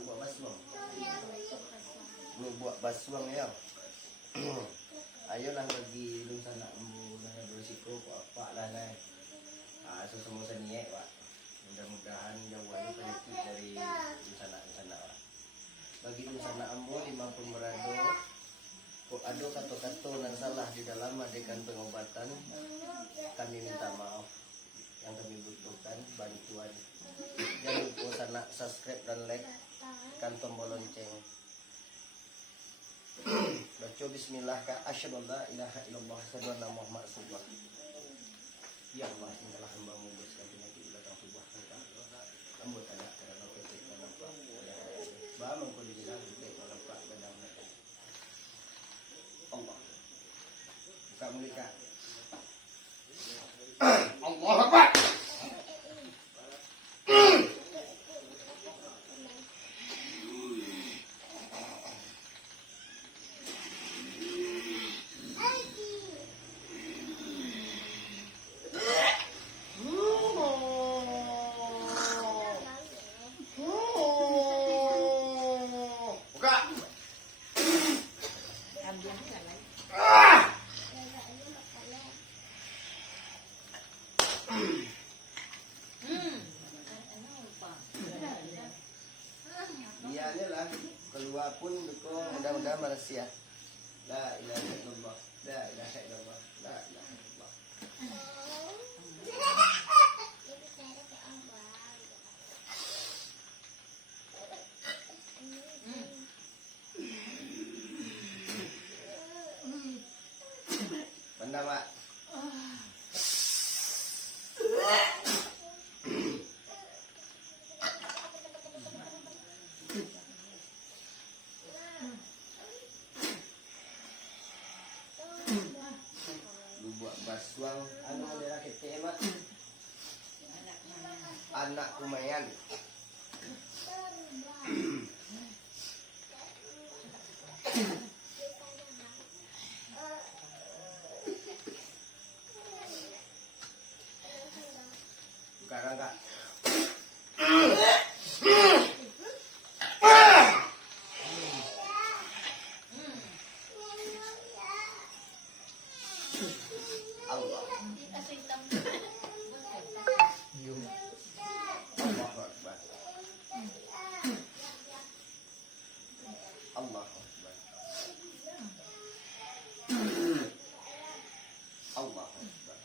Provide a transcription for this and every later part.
buat baswang. Buat baswang ya. Ayolah bagi lu sana nak berisiko pak lah naik. Semua seniat pak. Mudah-mudahan jauh penyakit dari sana pak. Bagi lu sana ambo 50 merado. Kok ada kata-kata yang salah di dalam adegan pengobatan, kami minta maaf. Yang kami butuhkan bantuan. Jangan lupa sana subscribe dan like, tekan tombol lonceng. Baca bismillah ka asyhadu an la ilaha illallah asyhadu anna muhammad rasulullah. Ya Allah, inilah hamba-Mu bersihkan penyakit belakang tubuh kita. Hamba tanya kerana kesetan nampak. Ba mengko dibilang baik nampak badan. Allah. Buka mulut Kak. Allahu Akbar. Dianya lah keluar pun betul mudah-mudahan manusia. La ilaha illallah. La ilaha illallah. La ilaha illallah. Benar Pak. Buat baswang anu daerah kita emak anak kumayan sekarang Kak Allah. Allahu Akbar. Allahu Akbar. Allahu Akbar.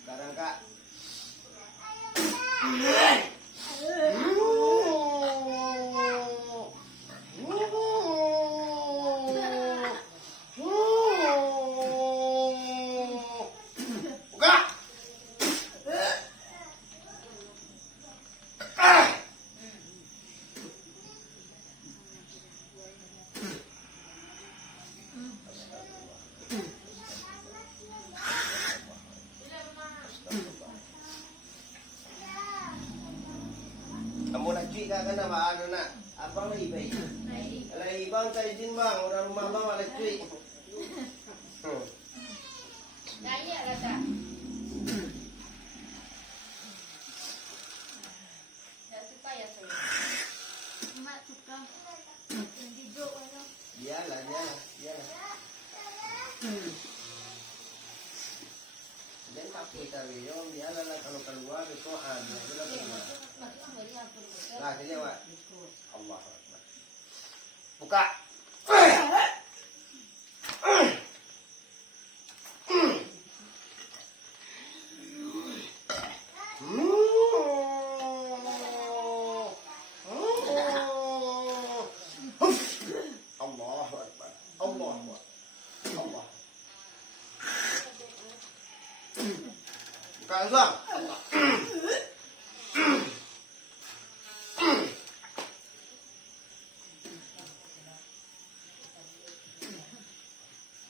Sekarang Kak. Kamu nak cuit Kak kena Pak anu nak. Abang lagi baik. Lagi bang saya izin bang, orang rumah bang ada cuit. Nanya kata. Tak suka ya saya. Mak suka. Yang hidup orang. Biarlah. Dan tak kita video, biarlah kalau keluar itu ada keluar. Lah dia Pak. Allahu Akbar. Buka. Allahu Akbar. Allahu Akbar. Allah. Buka Bang. Allah.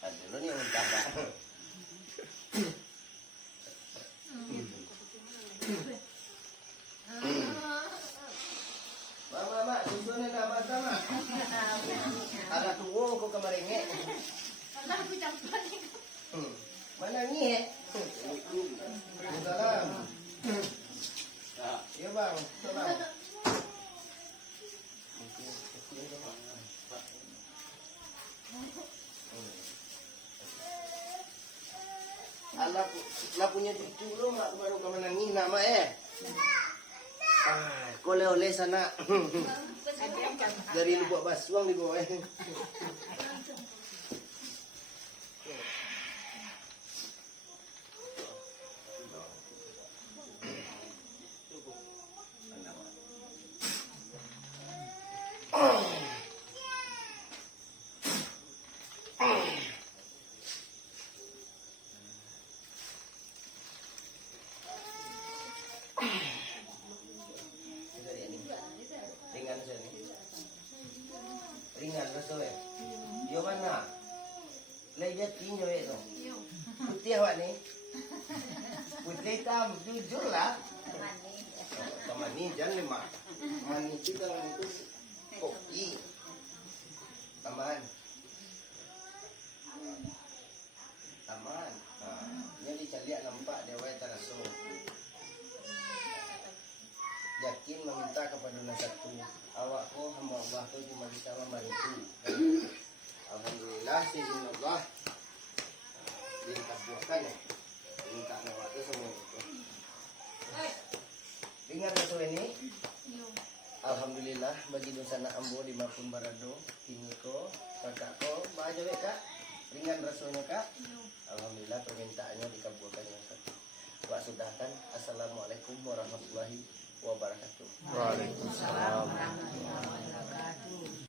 Ada ni yang tak. Mama, susunnya dah matang lah. Ada tunggu kau kemarin ni. Alah aku campur ni. Mana ni Salam. Iya bang, salam. Alah punya cucu lu mak baru kau menangis nama kau oleh sana dari Lubuk Basuang di bawah ringan saja ringan rasa yo mana lejat tinjo itu putih awak ni putih hitam jujur lah mani jangan lemah mani kita itu kopi aman aman jadi caliak nampak dewa terasa yakin meminta kepada Tuhan satu awakku hamba Allah tu cuma bisa membantu alhamdulillah sejin Allah dikabulkan ya minta awak tu semua itu ingat itu ini alhamdulillah bagi dosa nak ambo di maupun barado tiniko kakakku bahagia kak ringan rasanya kak alhamdulillah permintaannya dikabulkan yang satu Wak sudahkan. Assalamualaikum warahmatullahi wabarakatuh. Waalaikumsalam.